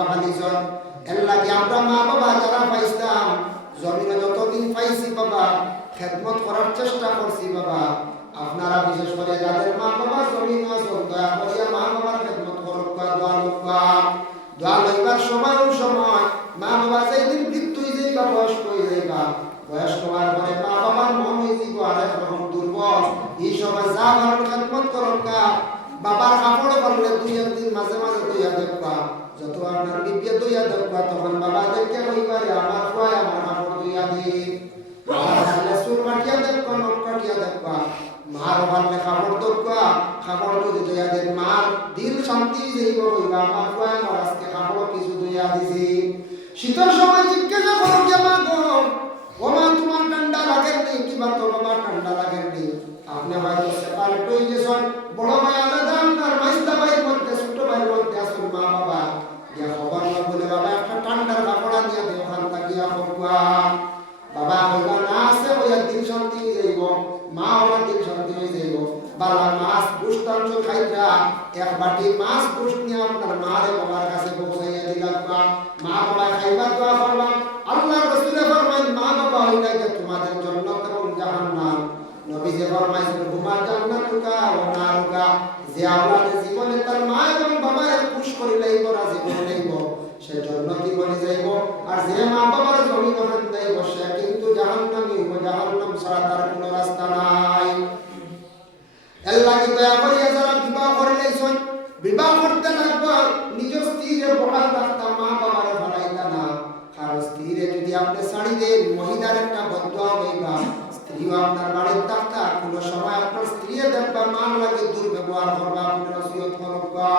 বাবা খালিজন এর লাগে আমরা মা বাবা যারা পাইতাম জমিনে যতদিন পাইছি বাবা খেদমত করার চেষ্টা করছি বাবা আপনারা বিশেষ করে যাদের মা বাবা জমিন আছেন দয়া করিয়া মা বাবার খেদমত করুক দোয়া লইবার সময় মা বাবা যেদিন মৃত্যু হয়ে যাইবা বয়স হওয়ার পরে মা বাবার মন হয়ে যাব আরেক রকম দুর্বল এই সময় যা ভালো খেদমত করুক বাবার কাপড় করলে 2-3 মাঝে মাঝে দইয়া দেখবা যত আপনার বিবিয়া দইয়া দেখবা তখন বাবা দেখে কইবারে আমার কয় আমার কাপড় দইয়া দি আর সুর কাটিয়া দেখবা নখ কাটিয়া দেখবা মার ভালে কাপড় দেখবা কাপড় যদি দইয়া দেন মার দিল শান্তি যাইব কইবা আমার কয় আমার আজকে কাপড় কিছু দইয়া দিছি শীতের সময় জিজ্ঞাসা করো কে মা গো ও মা তোমার ঠান্ডা লাগে নি কিবা তো বাবা ঠান্ডা লাগে নি আপনি হয়তো সেপারেট হয়ে গেছেন বড় ভাই আলাদা আপনার মাইস্তা ভাইয়ের মধ্যে ছোট ভাইয়ের মধ্যে আসুন মা বাবা গিয়া খবর না বলে বাবা একটা ঠান্ডার কাপড় নিয়ে দেও ওখান গিয়া খবরা বাবা হইবা না আছে ওই দিন শান্তি হয়ে যাইব মা আমার দিন শান্তি হয়ে যাইব বালা মাছ গুস্তাংশ খাইরা এক বাটি মাছ গুস্ত নিয়ে আপনার মারে বাবার কাছে পৌঁছাইয়া দিলাম মা বাবা খাইবা দোয়া করবা আল্লাহর রাসূলে ফরমায় মা বাবা হইলা যে তোমাদের জন্য এবং জাহান্নাম নবী যে ফরমাইছেন হুমা জান্নাতুকা ওয়া নারুকা যে আল্লাহ জীবনে তার মা এবং বাবার খুশ করিলেই করা জীবন নেইব সে জান্নাতি বনে যাইব আর যে মা বাবার জমি দখল দেইব সে কিন্তু জাহান্নামী হইব জাহান্নাম ছাড়া তার কোনো রাস্তা নাই আল্লাহ কি দয়া করিয়া যারা বিবাহ করিলেছেন বিবাহ করতে লাগবে নিজ স্ত্রীর বহাল রাখতা মা বাবার ফলাইতা না কারণ স্ত্রীরে যদি আপনি ছাড়ি দেন মহিলার একটা বদদোয়া হইবা স্ত্রীও আপনার বাড়ির থাকতা কোন সময় আপনার স্ত্রীয়ে দেখবা মান লাগে দুর্ব্যবহার করবা আপনি নসিহত করবা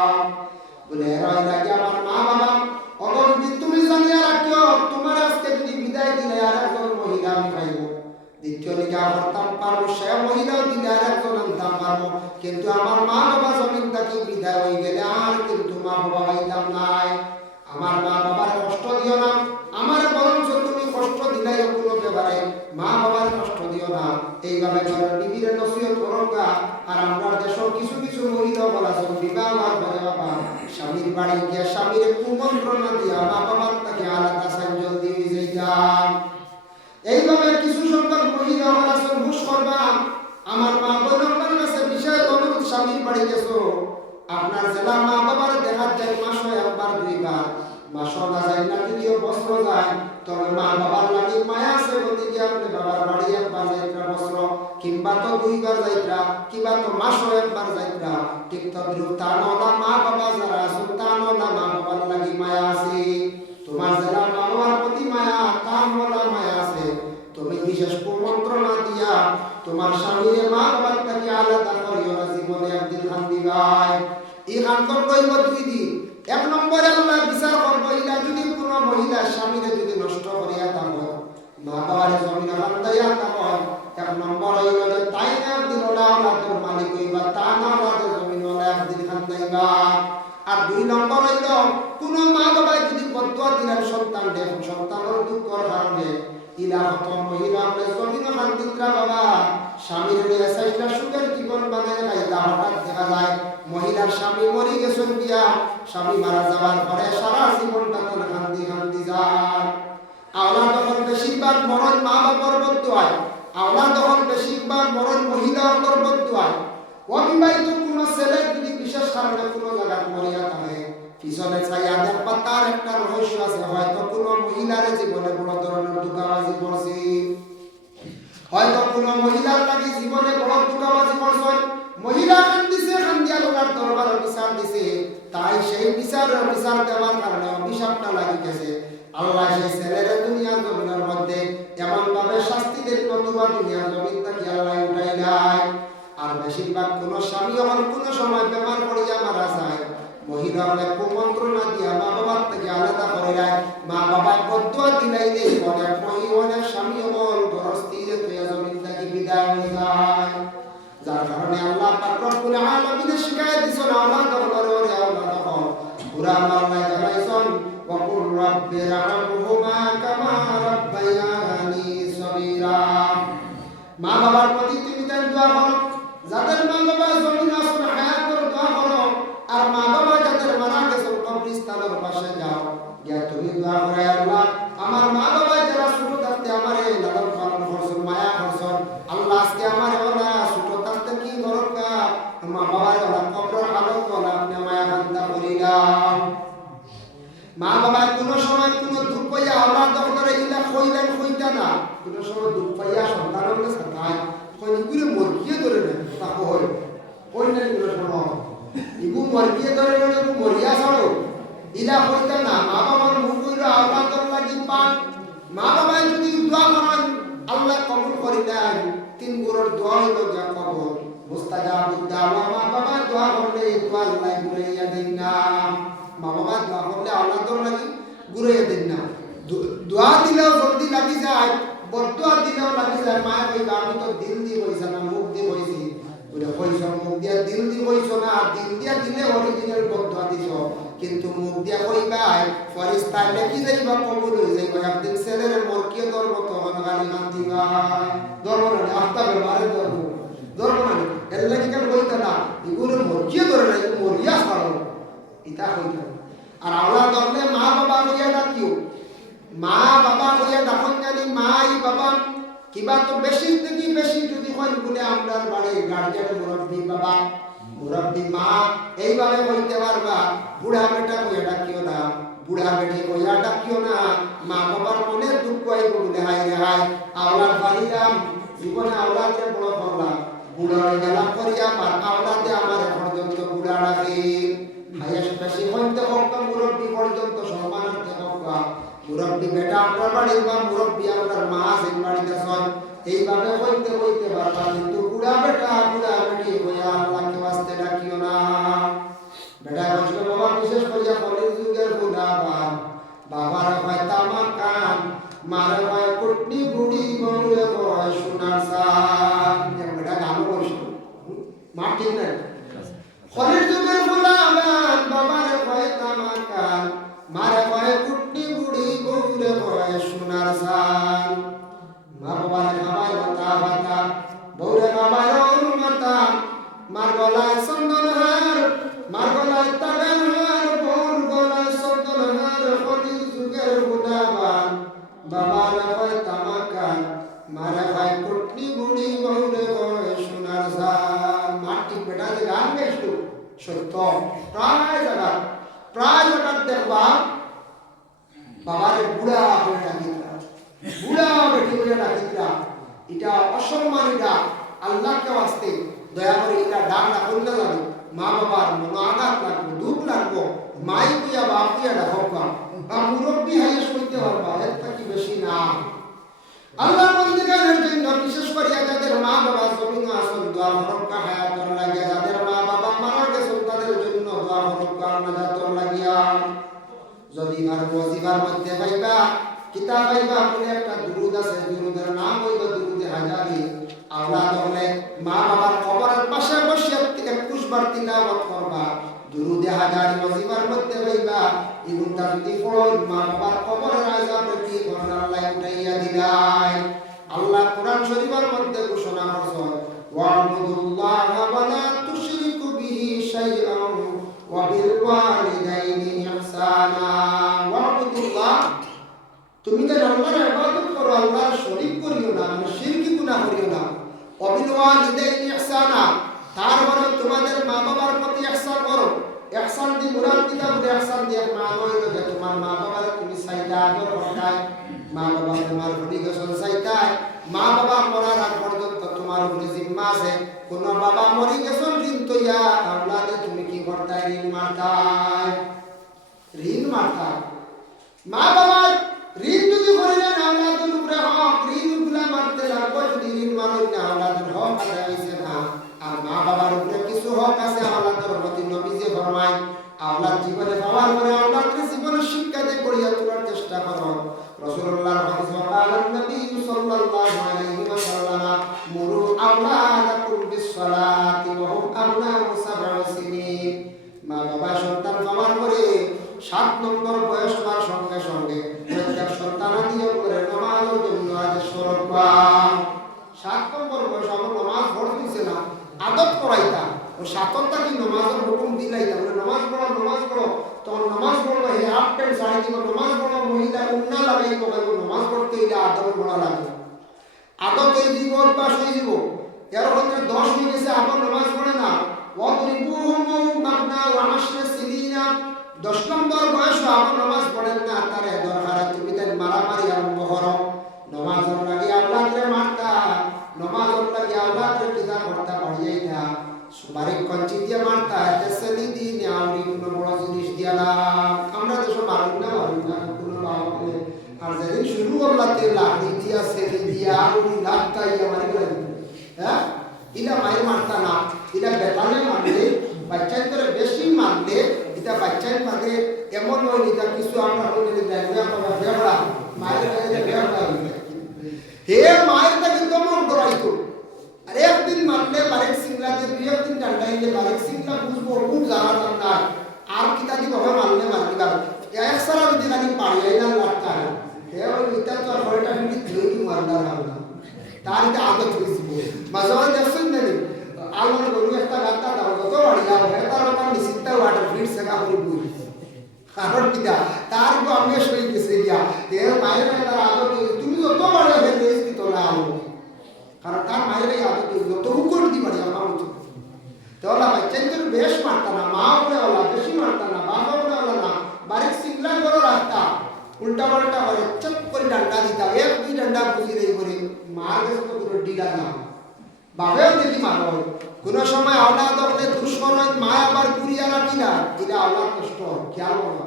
বলে এরাই লাগে আমার মা বাবা অগরবি তুমি জানিয়া রাখিও তোমার আজকে যদি বিদায় দিলে আর একজন মহিলা আমি পাইব দ্বিতীয় লিগা করতাম পারবো সে মহিলাও দিলে আর একজন আনতাম পারবো কিন্তু আমার মা বাবা জমিন থেকে বিদায় হয়ে গেলে আর কিন্তু মা বাবা পাইতাম নাই আমার মা বাবার কষ্ট দিও না আমার বরঞ্চ তুমি কষ্ট দিলাই কোনো ব্যাপারে মা বাবার কষ্ট দিও না এইভাবে ঘরের বিবির নসিহত করোগা আর আমরা দেশের কিছু কিছু মহিলা বলা আছে বিবাহ করে বাবা স্বামীর বাড়ি গিয়ে স্বামীর কুমন্ত্রণা দিয়া মা বাবার থেকে আলাদা সাঞ্জল দিয়ে যাইতাম এইভাবে কিছু সংখ্যক মহিলা বলা আছে হুশ করবা আমার মা বোনের কাছে বিষয় অনুরোধ স্বামীর বাড়ি গেছো আপনার জেলা মা বাবার দেখার যায় মাসে একবার দুইবার মাসও না যায় না যদিও বস্ত্র যায় তবে মা বাবার লাগি মায়া আছে বলতে গিয়ে আপনি বাবার বাড়ি একবার যাইত্রা বস্ত্র কিংবা তো দুইবার যাইত্রা কিংবা তো মাসও একবার যাইত্রা ঠিক তদ্রুপ তানওয়ালা মা বাবা যারা আছেন তানওয়ালা মা বাবার লাগি মায়া আছে তোমার যারা মা বাবার প্রতি মায়া তানওয়ালা মায়া আছে তুমি বিশেষ কুমন্ত্রণা দিয়া তোমার স্বামীর মা বাবার থেকে আলাদা করিও না জীবনে একদিন খান দিবাই এই খানকন কইব 2 দিন এক নম্বরে আল্লাহ বিচার করব ইলা যদি কোনো মহিলা স্বামীরে যদি নষ্ট করিয়া থাকো মা বাবার জমিন হান্দাইয়া থাকো এক নম্বর হইল যে তাই না একদিন ওলা আল্লাহর মালিক হইবা তা না আল্লাহর জমিন ওলা একদিন হান্দাইবা আর 2 নম্বর হইল কোন মা বাবা যদি বদদুয়া দিলেন সন্তান দেন সন্তানের দুঃখের কারণে ইলা হত মহিলা আমরা জমিন হান্দিত্রা বাবা স্বামীর নিয়ে সাইডটা সুখের জীবন বানায় খাইতা হঠাৎ দেখা যায় মহিলার স্বামী মরে গেছেন বিয়া স্বামী মারা যাওয়ার পরে সারা জীবনটা তো হান্দি যায় আওলা তখন বেশিরভাগ মরণ মা বাবার বদদুয়ায় আওলা তখন বেশিরভাগ মরণ মহিলার বদদুয়ায় অবিবাহিত কোন ছেলে যদি বিশেষ কারণে কোনো জায়গায় মরিয়া থাকে পিছনে ছাইয়া দেখবা তার একটা রহস্য আছে হয়তো কোনো মহিলার জীবনে বড় ধরনের দুঃখাবাজি করছে হয়তো কোনো মহিলার লাগি জীবনে বড় দুঃখাবাজি করছে মহিলা কান্দিছে কান্দিয়া লোকার দরবারে বিচার দিছে তাই সেই বিচার দেওয়ার কারণে অভিশাপটা লাগি গেছে আল্লাহ সেই ছেলের দুনিয়ার জমিনের মধ্যে এমন ভাবে শাস্তি দেন নতুবা দুনিয়ার জমিন থেকে আল্লাহ উঠাই দেয় আর বেশিরভাগ কোনো স্বামী যখন কোনো সময় বেমার পড়িয়া মারা যায় মহিলা অনেক কুমন্ত্রণা দিয়া মা বাবার থেকে আলাদা করে দেয় মা বাবা বদদুয়া দিলাই দেয় অনেক অনেক স্বামী হল গরস্তিরে তুইয়া জমিন থেকে বিদায় হয়ে যায় যার কারণে আল্লাহ পাক রব্বুল আলামিন শিকায়ত দিছেন আওলাদ দরবারে আওলাদ হল পুরা আল্লাহ জানাইছেন ওয়া কুর রাব্বিরহামহুমা কামা রাব্বায়ানি সগীরা মা বাবার প্রতি তুমি তার দোয়া করো যাদের মা বাবা জমিন আসন হায়াতের দোয়া করো আর মা বাবা যাদের মারা গেছেন কবরস্থানের পাশে যাও, গিয়া তুমি দোয়া করে আল্লাহ আমার মা বাবা যারা ছোট থাকতে আমারে লালন পালন করছেন, মায়া করছেন, আল্লাহ আজকে আমার ওরা ছোট থাকতে কি দরকা মা বাবার ওরা কবর হালত বলা আপনি মায়া বান্দা করিলাম। মা বাবার কোনো সময় কোনো দুঃখ পাইয়া আল্লাহ দরকারে ইলা কইলেন কইতা না, কোনো সময় দুঃখ পাইয়া সন্তান হলে সাথায় কই ইগুরে মরকিয়ে ধরে না তা কই কই না কোনো সময় ইগু মরকিয়ে ধরে না ইগু মরিয়া ছাড়ো ইলা কইতা না। মা বাবার মুখ কইরা আল্লাহ দর লাগি পান, মা বাবাই যদি দোয়া করেন আল্লাহ কবুল করি দেন। তিন গুরুর দোয়া হইল যা কবুল মুস্তাজাবুদ দাওয়া। মা বাবা দোয়া করলে দোয়া আল্লাহ ঘুরাইয়া দেন না, মা বাবা দোয়া করলে আল্লাহ দর লাগি ঘুরাইয়া দেন না। দোয়া দিলেও জলদি লাগি যায়, বদদোয়া দিলেও লাগি যায়। মা কইবা আমি তো দিল দিয়ে কইছা না মুখ দিয়ে কইছি, বলে কইছ মুখ দিয়া দিল দিয়ে কইছ না, দিল দিয়া দিলে অরিজিনাল বদদোয়া দিছ, কিন্তু মুখ দিয়া কইবাই ফেরেশতা লেখি যাইবা কবুল হই যাইবা। একদিন ছেলের মরকিয়ে ধরব তখন গালি কান্দিবা ধরব না আস্তা বেমারে ধরব না এর লাগি কেন কইতা না ইগুরে মরকিয়ে ধরে না ইগু মরিয়া ছাড়ো ইতা কইতা। আর আল্লাহ ধরলে মা বাবা কইয়া ডাকিও, মা বাবা কইয়া ডাকন জানি মাই বাবা কিবা তো বেশি থেকে বেশি যদি হয় বলে আপনার বাড়ির গার্জিয়ান মুরব্বী বাবা মুরব্বী মা এইভাবে কইতে পারবা। বুড়া বেটা কইয়া ডাকিও না, বুড়া বেটি কইয়া ডাকিও না। মা বাবার মনে দুঃখ আইব বলে হাই রে হাই আওলাদ পালিলাম জীবনে আওলাদে বড় করলাম, বুড়া হয়ে গেলাম করিয়া আমার আওলাদে আমার পর্যন্ত বুড়া রাখে হাইয়া বেশি হইতে হোক মুরব্বী পর্যন্ত সম্মানার্থে হোক। মুরব্বী বেটা আপনার বাড়ির বা মুরব্বী আপনার মা সেই বাড়িতে সন এইভাবে হইতে হইতে পারবা, কিন্তু বুড়া বেটা বুড়া বেটি হইয়া আল্লাহকে বাঁচতে ডাকিও না। বেটা কষ্ট বাবা বিশেষ করিয়া কলির যুগের বুড়া বাবার হয় তামাক কান, মার হয় কুটনি বুড়ি বউরে হয় সোনার সান। বেটা গানও কইছ মা ঠিক নাই। কলির যুগের বুড়া বাবার হয় তামাক কান, মার হয় কুটনি বুড়ি বউরে হয় সোনার সান। মা বাবার খাবার মাতা ভাতা বউরে খাবার মাতা, মার গলায় চন্দন হার মার গলায় তাগান হার বউর গলায় চন্দন হার। কলির যুগের বুড়াবান বাবার হয় তামাকান, মার হয় কুটনি বুড়ি বউরে হয় সোনার সান। মাটি বেটা যে গান গাইছিল সত্য প্রায় জায়গা দেখবা বাবারে বুড়া হয়ে ডাকিতরা, বুড়া বেটি হয়ে ডাকিতরা। এটা অসম্মানী ডাক, আল্লাহকে আসতে দয়া করে এটা ডাক না করলে লাগে মা বাবার মনে আঘাত লাগবে দুঃখ লাগবো। মাই কুইয়া বাপ কুইয়া ডাকা বা মুরব্বী হাইয়া শুনতে পারবা এর থেকে বেশি না। আল্লাহ বন্দেগানের জন্য বিশেষ করে যাদের মা বাবা জমিন আসল দোয়া হরক্কা হায়াতর লাগিয়া, যাদের মা বাবা মারা গেছেন তাদের জন্য দোয়া হরক্কা নাজাতর লাগিয়া। যদি আর ওয়াজিবার মধ্যে পাইবা কিতাব পাইবা বলে একটা দুরুদ আছে, দুরুদের নাম হইল দুরুদে হাজারি। আওলাদ হলে মা বাবার কবরের পাশে বসে 21 বার তিলাওয়াত করবা দুরুদে হাজারি। ওয়াজিবার মধ্যে পাইবা ইগুনটা যদি পড়ো মা বাবার কবরের আযাব কি করেন আল্লাহ উঠাইয়া দিলাই। আল্লাহ কোরআন শরীফের মধ্যে ঘোষণা করছেন ওয়া'বুদুল্লাহা ওয়া লা তুশরিকু বিহি শাইআন ওয়া বিল ওয়ালিদাইনি ইহসানা। ওয়া'বুদুল্লাহ তুমি তো আল্লাহর ইবাদত করো, আল্লাহর শরীক করিও না, মানে শিরকি গুনাহ করিও না। ওয়া বিল ওয়ালিদাইনি ইহসানা তারপরে তোমাদের মা বাবার প্রতি ইহসান করো। ইহসান দি মুরাদ কিতাব দি ইহসান দি মানে হইলো যে তোমার মা বাবার তুমি সাইদা আদর করতাই, মা বাবা তোমার অব্লিগেশন চাইতাই। মা বাবা মরার আগ পর্যন্ত তোমার উপরে জিম্মা আছে। কোন বাবা মরি গেছেন ঋণ তৈয়া আওলাদে তুমি কি করতাই ঋণ মারতাই, ঋণ মারতাই। মা বাবার ঋণ যদি করিলেন আওলাদের উপরে হক ঋণগুলা মারতে লাগবো, যদি ঋণ মারেন না আওলাদের হক আদায় হইছে না। আর মা বাবার উপরে কিছু হক আছে আওলাদের প্রতি। নবীজি ফরমায় আওলাদ জীবনে পাওয়ার পরে আওলাদের জীবনের শিক্ষা দিয়ে করিয়া তোলার চেষ্টা করো। রাসূলুল্লাহর হাদিস ওয়াকালান নবী সাল্লাল্লাহু আলাইহি ওয়াসাল্লাম মুরু আওলাদাকুম বিসসালাতি ওয়া হুম আবনাউ 7 সিনিন। মা বাবা সন্তান পাওয়ার পরে 7 নম্বর বয়স হওয়ার সঙ্গে সঙ্গে প্রত্যেক সন্তানাদিও করে নামাজের জন্য আদেশ করবা। 7 নম্বর বয়স আমার নামাজ পড়তেছে না আদত করাইতা ও 7টা কি নামাজের হুকুম দিলাইতা, বলে নামাজ পড়ো তখন নামাজ পড়বো হে হাফ প্যান্ট শাড়ি দিব নামাজ পড়বো মহিলা উন্না লাগাই পকাইব নামাজ পড়তে এটা আদর বড় লাগে আদত হয়ে দিব অভ্যাস হয়ে যাব এর মধ্যে 10 হয়ে গেছে আবার নামাজ পড়ে না ওয়াদরিবুহুম মাগনা ওয়া আশরা সিনিনা 10 নম্বর বয়স আবার নামাজ পড়েন না তারে দরকার তুমি তাই মারামারি আরম্ভ করো নামাজের লাগি আল্লাহকে মারতা নামাজের লাগি আল্লাহকে কিতা করতে পারিয়েইতা সুবারে কঞ্চি দিয়ে মারতা তেসলি দিন আউরি কোন বড় জিনিস দিয়া না আমরা তো সব মারুন না কোন বাবাকে আর যেদিন শুরু করলাতে লাঠি দিয়া সেলি দিয়া আউরি লাগাইয়া মারি গেল হ্যাঁ ইলা মায়ের মারতা না ইলা বেতালে মারলে বাচ্চাই করে বেশি মারলে এটা বাচ্চাই মারলে এমন হয় এটা কিছু আমরা হইলে দেখবে আমরা বেবড়া মায়ের কাছে বেবড়া হে মায়ের কাছে দমন করাইতো আর একদিন মারলে বারেক সিংলা যে দুই একদিন ডান্ডাইলে বারেক সিংলা বুঝবো খুব জানা না আর কিতা দিব হবে মারলে মারতে পারে এক সারা যদি খালি পাড়িয়ে না লাগতা হে ওই এটা তো হয়টা কিন্তু ধুই মারদার হবে তার এটা আদত হইছিল মাঝে মাঝে দেখছেন না আলমন গরু একটা গাতা দাও কত বাড়ি যাও হে তার কথা নিশ্চিতটা ওয়াটার ফিট সেগা করে বুঝি কারণ কিটা তার তো আমি সই গেছে গিয়া হে মায়ের তার আদত তুমি যত বাড়ি হে দেশি তো না আলো কারণ তার মায়ের আদত যত হুকুম দি বাড়ি আমার উচিত তাহলে বাচ্চাদের বেশ মারতা না মা বলে ওলা বেশি মারতা না বাবা বলে ওলা না বারিক সিংলা করে রাখতা উল্টা পাল্টা করে চপ করে ডান্ডা দিতা এক দুই ডান্ডা বুঝি রই করে মার কাছে তো কোনো ডিলা না বাবাও দেখি মারো কোন সময় আওলা দরলে দুশ্মন হয় মা আবার কুড়িয়া রাখি না এটা আওলা কষ্ট খেয়াল করো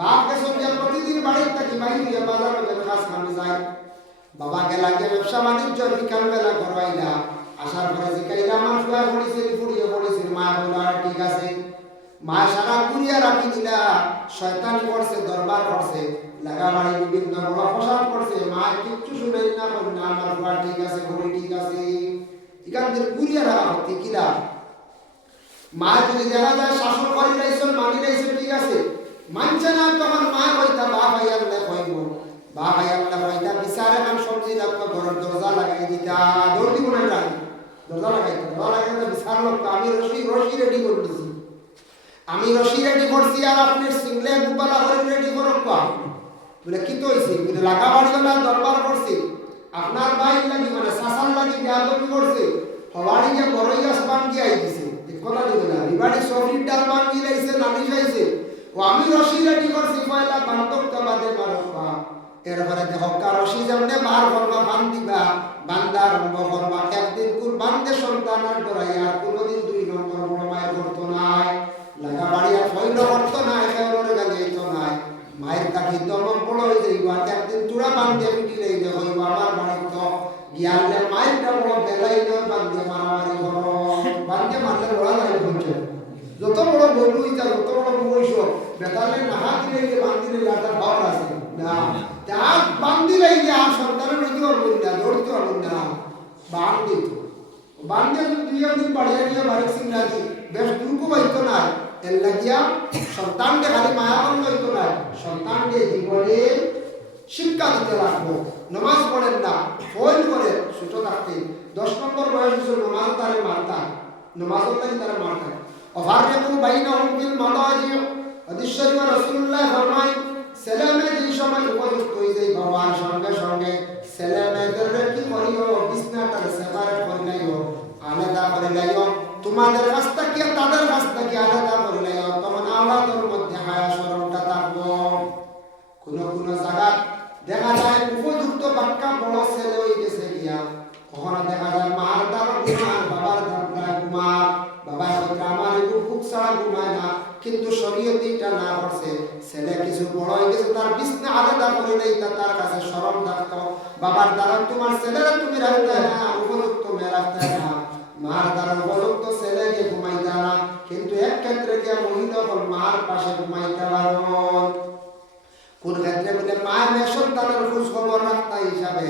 বাপকে সঙ্গে প্রতিদিন বাড়ির থাকি বাইরে গিয়ে বাজারে গেলে খাস খামে যায় বাবা গেলা গিয়ে ব্যবসা বাণিজ্য বিকাল বেলা করবাইলা আসার পরে যে কাইলা আমার ফুয়া পড়েছে ফুড়িয়ে পড়েছে মা বলল ঠিক আছে মা সারা কুড়িয়া রাখি দিলা শয়তানি করছে দরবার করছে লাগা বাড়ি বিভিন্ন বড় ফসাদ করছে মা কিচ্ছু শুনেই না বল না আমার ফুয়া ঠিক আছে ঘড়ি ঠিক আছে এখান থেকে কুড়িয়া রাখা হতে কিলা মা যদি দেখা যায় শাসন করি লাইছেন মানি লাইছেন ঠিক আছে মানছে না তখন মা কইতা বা ভাই আল্লাহ কইব বা ভাই আল্লাহ কইতা বিচারে মান সবজি রাখতো ঘরের দরজা লাগাই দিতা দৌড় দিব না রাখি দরজা লাগাই তো বিচার লোক আমি রশি রেডি করে দিছি আমি রশি রেডি করছি আর আপনি সিংলে গুপালা করে রেডি করো কা বলে কি তো হইছে বলে লাগা বাড়ি গলা দরবার করছি আপনার ভাই লাগি মানে শাসন লাগি বেয়াদবি করছে হওয়াড়ি যে বড়ই গাছ বাঙ্গি আই দিছে এই কথা দিবে না বিবাড়ি সফির ডাল বাঙ্গি লাইছে নানি যাইছে ও আমি রশি রেডি করছি পয়লা বান্তব কাবাদে মারবা এরপরে দেখো কার রশি যেমনে বার করবা বান্দিবা বান্দা আরম্ভ করবা একদিন কুরবানদে সন্তানের ডরাইয়া কোনোদিন দুই নম্বর বড় মায়ের করতো নাই লাগা বাড়ি আর ফইল করতো না একেবারে গাইতো নাই মায়ের কাছে দমন বড় হয়ে যাইবা একদিন চূড়া বান্ধে পিটি লই দেখো আমার বাড়ি তো গিয়ালে মায়েরটা বড় বেলাই নয় বান্ধে মারামারি করো বান্ধে মারলে বড় লাগে বলছে যত বড় গরু ইটা যত বড় বয়স বেতালে নাহা দিলে যে বান্দিলে লাটা ভাব আছে না তা বান্দিলে যে আর সন্তানের রইতে পারবেন না ধরতে পারবেন না বান্ধে দুই একদিন বাড়িয়ে নিয়ে বারিক সিং রাজি বেশ দুর্গ পাইতো না এর লাগিয়া সন্তানকে খালি মায়া করলে হইতো না সন্তানকে জীবনে শিক্ষা দিতে লাগবো নামাজ পড়েন না ফোন করে ছোট থাকতে 10 নম্বর বয়স হচ্ছে নামাজ তারে মারতা নামাজও তারে মারতা অফারকু বাইনাহুম বিল মাদাজি হাদিস শরীফে রাসূলুল্লাহ ফরমায় ছেলে মেয়ে যেই সময় উপযুক্ত হয়ে যায় বাবার সঙ্গে সঙ্গে ছেলে মেয়েদের কি করিও বিছনাটাকে সেপারেট করে লাইও আলাদা করে লাইও তোমাদের কাছ থেকে তাদের কাছ থেকে আলাদা করে লাইও তখন আওলাদের মধ্যে হায়া শরমটা থাকবো কোন জায়গা দেখা যায় উপযুক্ত বাক্কা বড় ছেলে হয়ে গেছে গিয়া কখনো দেখা যায় মার দ্বারা ঘুমায় বাবার দ্বারা ঘুমায় বাবা আমার একটু খুব সারা ঘুমায় না কিন্তু শরীয়তে এটা না করছে ছেলে কিছু বড় হয়ে গেছে তার বিছনা আলাদা করে নেই তার কাছে শরম থাকতো বাবার দ্বারা তোমার ছেলেরা তুমি রাখতে না উপযুক্ত মেয়ে রাখতে না মার দ্বারা উপযুক্ত ছেলেকে ঘুমাইতে না কিন্তু এক ক্ষেত্রে গিয়ে মহিলা হল মার পাশে ঘুমাইতে পারো কোন ক্ষেত্রে বলে মায়ের মেয়ে সন্তানের খোঁজ খবর রাখতা হিসাবে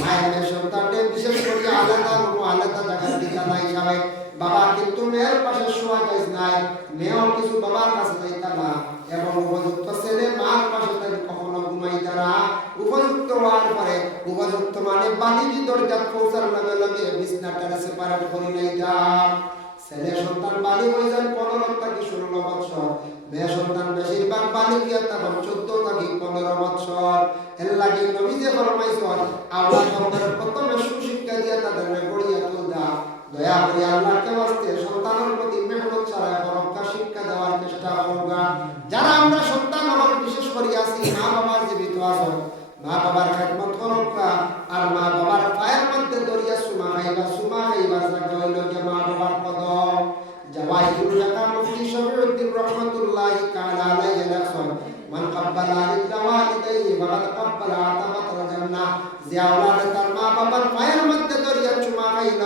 মায়ের মেয়ে সন্তানকে বিশেষ করে আলাদা জায়গায় দিতা না হিসাবে বাবা কিন্তু মেয়ের পাশে শোয়া যায় নাই মেয়েও কিছু বাবার কাছে যাইতা না এবং উপযুক্ত ছেলে মার পাশে তাকে কখনো ঘুমাইতা না উপযুক্ত হওয়ার পরে উপযুক্ত মানে বালিজি দরজা পৌঁছার লগে লগে বিছনাটারে সেপারেট করে নেইতা ছেলে সন্তান বালি হয়ে যায় 15 থেকে 16 বছর মেয়ে সন্তান বেশিরভাগ বালিকা তখন 14 থেকে 15 বছর। এর লাগে নবী যে ফরমাইছেন আল্লাহ তোমাদের প্রথমে সুশিক্ষা দিয়ে তাদের গড়িয়া তুলদা। দয়া করে আল্লাহকে ওয়াস্তে সন্তানের প্রতি মেহনত ছাড়া পরোক্ষা শিক্ষা দেওয়ার চেষ্টা করবা। যারা আমরা সন্তান হল বিশেষ করে আছি মা বাবা জীবিত আছেন, মা বাবার খেদমত করবা আর মা বাবার পায়ের মধ্যে দরিয়া সুমা খাইবার জায়গা হইল যে মা বাবার কদম। জাওয়াহিরুল হাকাম মুফতি শফিউদ্দিন রাহমাতুল্লাহি তাআলা আলাইহি রাসূল মান কাব্বালা লিওয়ালিদাইহি ফাকাদ কাব্বালা আতাবাতাল জান্নাহ। যে আওলাদে তার মা বাবার পায়ের মধ্যে দরিয়া চুমা খাইল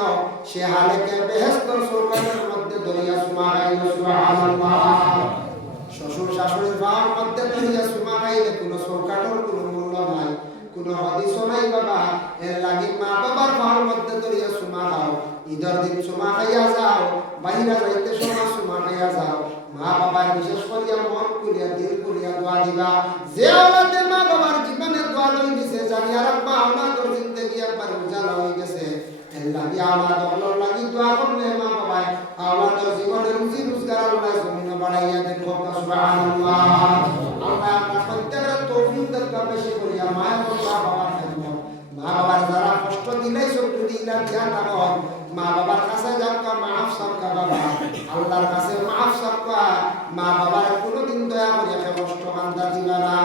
সে হালেকে বেহেশতের সৌকাতের মধ্যে দরিয়া চুমা খাইল। সুবহানাল্লাহ। শ্বশুর শাশুড়ির পায়ের মধ্যে দরিয়া চুমা খাইলে কোনো সৌকাতের কোনো মূল্য নাই, কোনো হাদিসও নাই বাবা। এর লাগি মা বাবার পায়ের মধ্যে দরিয়া চুমা খাও। ঈদের দিন চুমা খাইয়া যাও, বাইরে যাইতে সময় চুমা খাইয়া যাও। মা বাবা বিশেষ করিয়া মন খুলিয়া দিল খুলিয়া দোয়া দিবা। যে আওলাদে মা বাবার জীবনে দোয়া লই দিছে জানি আর আব্বা আওলাদর জিন্দেগি একবার উজালা হয়ে গেছে। এর লাগি আওলাদ হলোর লাগি দোয়া করলে মা বাবা আওলাদর জীবনে রুজি রোজগার আল্লাহ জমিনে বাড়াইয়া দেখো। সুবহানাল্লাহ। আল্লাহ আমরা প্রত্যেকের তৌফিক দাতা বেশি করিয়া মায়ের বাবার খেদমত, মা বাবার যারা কষ্ট দিলাই সব যদি ইলা দিয়া রাখো, মা বাবার কাছে যাকা মাফ সাবকা বাবা, আল্লাহর কাছে মাফ সাবকা। মা বাবার কোনোদিন দয়া করিয়া কষ্ট কান্দা দিবা না।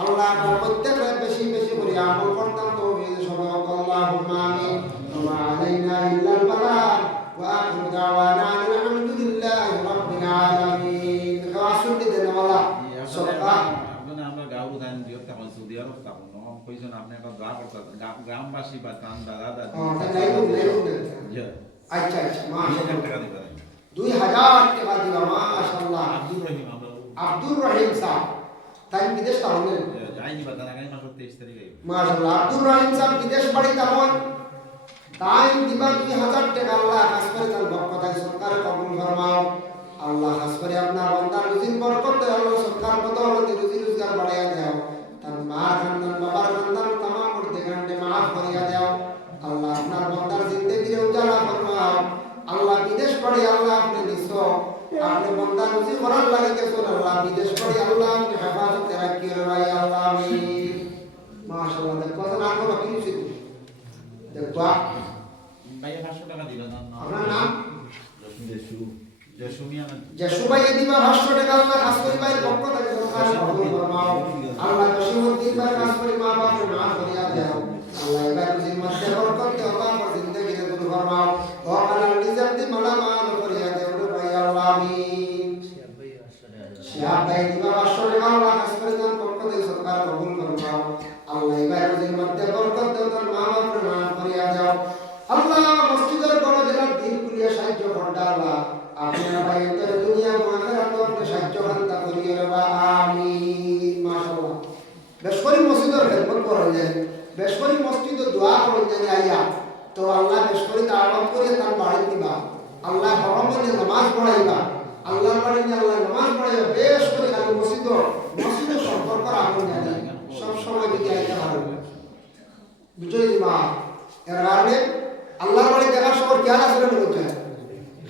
আল্লাহ আমরা প্রত্যেকে বেশি বেশি করে আমল করতাম তৌফিক সবাই আল্লাহুম্মা আমিন। ওয়া আলাইনা ইল্লাল বালাগ ওয়া আখিরু দাওয়ানা আলহামদুলিল্লাহি রাব্বিল আলামিন। খাওয়াসুটি দেনওয়ালা সদকা আমরা গাঁও দান দিও তখন সৌদি আরব তখন কইছেন আপনি একটা দোয়া করতেন গ্রামবাসী বা তান দাদা দাদি আচ্ছা আচ্ছা মাশাআল্লাহ টাকা দিবেন 2000 টাকা দিবা মাশাআল্লাহ। আব্দুর রহিম সাহেব তাই বিদেশ তাহলে যাইনি বাদান আগামী মাস 23 তারিখে মাশাআল্লাহ। আব্দুর রহিম সাহেব বিদেশ বাড়ি তখন তাই দিবা 2000 টাকা। আল্লাহ খাস করে তার বরকত সরকার কবুল ফরমাও। আল্লাহ খাস করে আপনার বান্দার রুজির বরকত দেয়। আল্লাহ সরকার বদৌলতে রুজি রোজগার বাড়াইয়া দাও। তার মা খানদান বাবার খানদান तमाम করতে কান্ডে maaf করিয়া দাও। আল্লাহ আপনার বান্দার জিন্দেগিরে উজালা ফরমাও। আল্লাহ বিদেশ পড়ে আল্লাহ আপনি নিছো আপনি বান্দার রুজি করার লাগি গেছেন। আল্লাহ বিদেশ পড়ে আল্লাহ আপনি হেফাজতে রাখিও রে ভাই আল্লাহ আমিন। মাশাআল্লাহ। দেখো না কোনো কিছু দেখো ভাই 500 টাকা দিবেন না। আপনার নাম জসু ভাই দিবা 500 টাকা। আল্লাহ খাস করে ভাই পক্ষ থেকে সরকার কবুল ফরমাও। আল্লাহ জসিমউদ্দিন ভাই খাস করে মা বাবার maaf করিয়া দাও। আল্লাহ এবার রুজির মধ্যে বরকত দাও। আল্লাহ জিন্দেগিতে কবুল ফরমাও। ও আল্লাহ রিজক দি মালামাল করিয়া দাও রে ভাই আল্লাহ আমিন। শিয়া ভাই দিবা 500 টাকা। আল্লাহ খাস করে তার পক্ষ থেকে সরকার কবুল ফরমাও। আল্লাহ এবার রুজির মধ্যে বরকত দাও। তার মা বাবার maaf করিয়া দাও। আল্লাহ মসজিদের বড় যারা দিল খুলিয়া সাহায্য করতা আল্লাহ আপনার ভাই তোর দুনিয়া আখিরাত আপনি সাহায্য করতা করিয়া রে আমিন। মাশাআল্লাহ। বেশকরি মসজিদের খেদমত করেন যায়, বেশকরি মসজিদে দোয়া করেন যায় আইয়া তো আল্লাহ বেশকরি দাওয়াত করে তার বাড়ি দিবা। আল্লাহ হরমে নামাজ পড়াইবা। আল্লাহর বাড়িতে আল্লাহ নামাজ পড়াইবা। বেশ করে খালি মসজিদের সম্পর্ক রাখুন জানি সব সময় দিকে আইতে পারবে। বুঝলি মা এর কারণে আল্লাহর বাড়ি দেখার সময় খেয়াল আছে না বুঝছেন?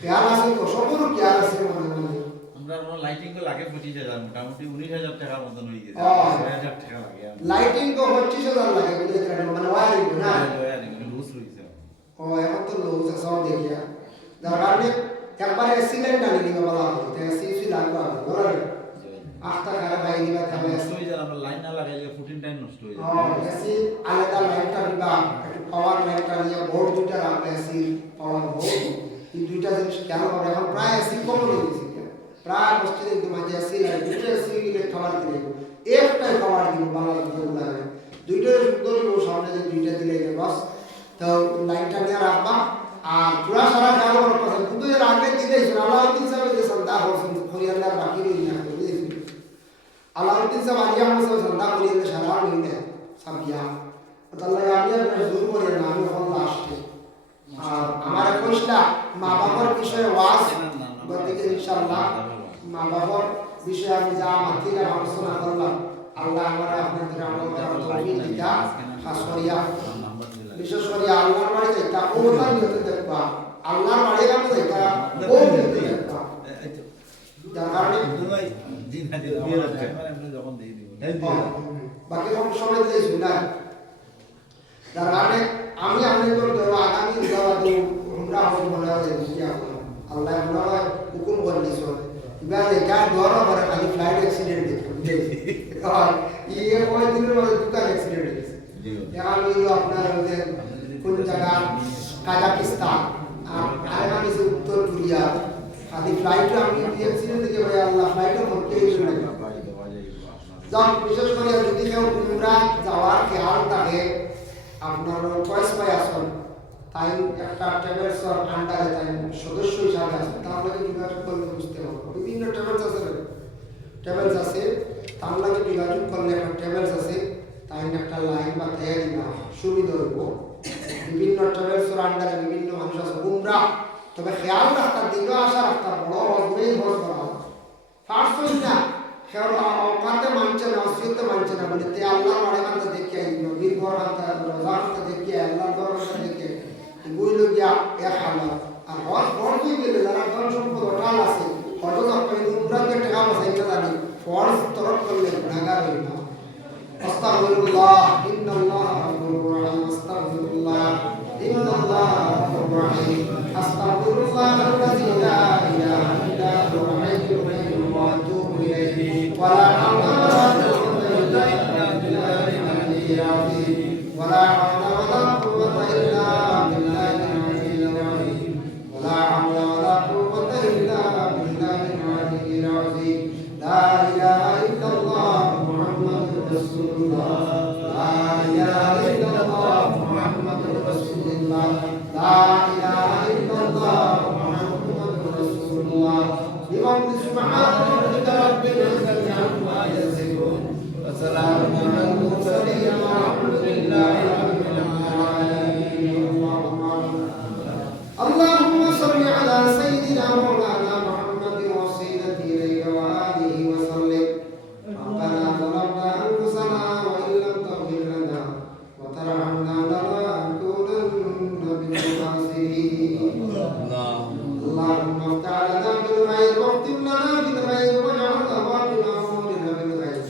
খেয়াল আছে তো সবগুলো খেয়াল আছে মনে মনে। আমরা লাইটিং তো লাগে 25000 মোটামুটি 19000 টাকার মতন হয়ে গেছে। 6000 টাকা লাগে। লাইটিং তো 25000 লাগে বুঝতে পারেন মানে ওয়ারিং না লুজ হইছে। ও এখন তো লুজ আছে সব দেখিয়া যার কারণে একবারে এসি লাইন টানি দিবা বলা হয় তো এসি লাগবে বলা রে আস্তা খারাপ ভাই দিবা তাহলে নষ্ট হয়ে যায়। আমরা লাইন না লাগাইলে 14 টাইম নষ্ট হয়ে যায়। এসি আলাদা লাইনটা দিবা একটু পাওয়ার লাইনটা নিয়ে বোর্ড দুইটা রাখবে এসি পাওয়ার বোর্ড এই দুইটা জিনিস কেন হবে এখন প্রায় এসি কম হয়ে গেছে প্রায় মসজিদে মাঝে এসি লাইন দুইটা এসি খাবার দিলে একটাই খাবার দিবে বাংলা দিতে লাগে দুইটা সুন্দর সামনে যে দুইটা দিলে বাস তো লাইনটা নিয়ে রাখবা আর পুরা সারা খেয়াল করার কথা কিন্তু এর আগে দিলেই আলাউদ্দিন সাহেব যে সন্ধ্যা হচ্ছেন হরিয়ানার বাকি রইল না আলাউদ্দিন সাহেব আলিয়া মসজিদ সন্ধ্যা করিয়ে সারা রইল সাবিয়া তাহলে আমি আর জোর করি না আমি এখন আসছে আর আমার কোশটা মা বাবার বিষয়ে ওয়াজ গতিকে ইনশাআল্লাহ মা বাবার বিষয়ে আমি যা মাতিলাম আলোচনা করলাম আল্লাহ আমরা আপনাদের আমল করার তৌফিক দিতা খাস করিয়া বিশেষ করে আল্লাহর বাড়ি যাইতা ওটার নিয়তে দেখবা আল্লাহর বাড়ি আমরা যাইতা ও নিয়তে দেখবা যার কারণে জি না জি আমরা যখন দিয়ে দিব বাকি সময় দিয়েছি না যার কারণে আমি আপনাদের আগামী আমরা মনে হয় আল্লাহ মনে হয় হুকুম করে দিয়েছ এবার এটা ডর করে খালি ফ্লাইট অ্যাক্সিডেন্ট দেখে ইয়ে কয়েকদিনের মধ্যে দুটো অ্যাক্সিডেন্ট হয়েছে এখন হইল আপনার কোন জায়গা কাজাকিস্তান আর আরেকটা হচ্ছে উত্তর কোরিয়া খালি ফ্লাইটে আমি অ্যাক্সিডেন্ট দেখে ভাই আল্লাহ ফ্লাইটে মরকে যাক বিশেষ করে যদি কেউ উমরা যাওয়ার খেয়াল থাকে আপনার চয়েস পাই আসুন তাই একটা ট্রাভেলসর আন্ডারে তাই সদস্য হিসাবে আছে তার লাগে যোগাযোগ করলে বুঝতে হবে বিভিন্ন ট্রাভেলস আছে তার লাগে যোগাযোগ করলে একটা ট্রাভেলস আছে তাই একটা লাইন বা তেয়ে দিবা সুবিধা হইব বিভিন্ন ট্রাভেলসর আন্ডারে বিভিন্ন মানুষ আছে উমরা তবে খেয়াল রাখতার দীর্ঘ আশা রাখতার বড় হজমেই হজ করা ফার্স্ট হই না খেয়াল অকাতে মানছে না অসিয়তে মানছে না বলে তে আল্লাহ মারে মানতে দেখে নবীর ঘর মানতে রোজা মানতে দেখে আল্লাহর ঘর মানতে দেখে বইল গিয়া এক হালাত আর হজ ফর্জ হয়ে গেলে যারা ধন সম্পদ অটাল আছে হজত আপনি উমরাকে টাকা বাঁচাইতে জানি ফর্জ তরফ করলে গুণাগার হইল না আস্তাগফিরুল্লাহ ইন্নাল্লাহ গফুরুর রহিম আস্তাগফিরুল্লাহ ইন্নাল্লাহ গফুরুর রহিম আস্তাগফিরুল্লাহ আল্লাযী লা ইলাহা ইল্লা হুয়াল হাইয়্যুল কাইয়্যুম ওয়া আতুবু ইলাইহি ওয়া লা হাওলা ওয়া লা কুওয়াতা ইল্লা বিল্লাহিল আলিয়্যিল আযীম ওয়া লা হাওলা ওয়া লা কুওয়াতা ইল্লা বিল্লাহিল আলিয়্যিল আযীম লা ইলাহা ইল্লাল্লাহ মুহাম্মাদুর রাসূলুল্লাহ লা ইলাহা ইল্লাল্লাহ মুহাম্মাদুর রাসূলুল্লাহ লা ইলাহা ইল্লাল্লাহ মুহাম্মাদুর রাসূলুল্লাহ বিহামদি সুবহানা রাব্বিকা রাব্বিল ইজ্জাতি আম্মা ইয়াসিফুন ওয়া সালামুন আলাল মুরসালিন ওয়ালহামদুলিল্লাহি রাব্বিল আলামিন اللهم صل على سيدنا مولانا محمد وسيلة إليك وآله وسلم ربنا ظلمنا أنفسنا وإن لم تغفر لنا وترحمنا لنكونن من الخاسرين اللهم افتح لنا بالخير واختم لنا بالخير واجعل ثوابنا أمورنا بالخير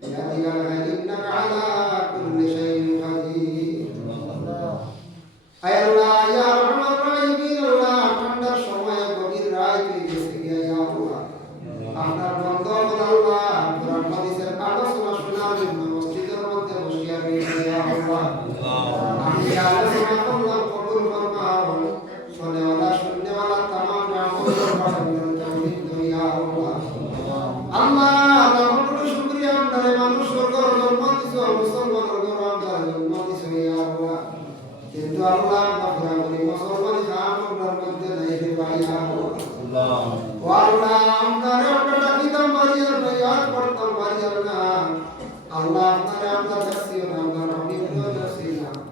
بيدك الخير إنك على كل شيء قدير أي الله يا أرحم الراحمين الله ঠান্ডার সময় গভীর রাত হয়ে গেছে ইয়া আল্লাহ আপনার বন্ধ আল্লাহ কোরআন হাদিসের আলোচনা শোনার জন্য মসজিদের মধ্যে বসিয়া রয়েছে ইয়া আল্লাহ আমি আলোচনা করলাম কবুল ফরমাও শুনেওয়ালা শুননেওয়ালা तमाम আমল করবেন তাওহীদ ইয়া আল্লাহ আল্লাহ আল্লাহর শুকরিয়া আপনারে মানুষের ঘর জন্ম দিছো মুসলমানের ঘর আপনার জন্ম দিছো ইয়া আল্লাহ কিন্তু আল্লাহ আমরা মুসলমান খাম আপনার মধ্যে নাই রে ভাই আল্লাহ ও আল্লাহ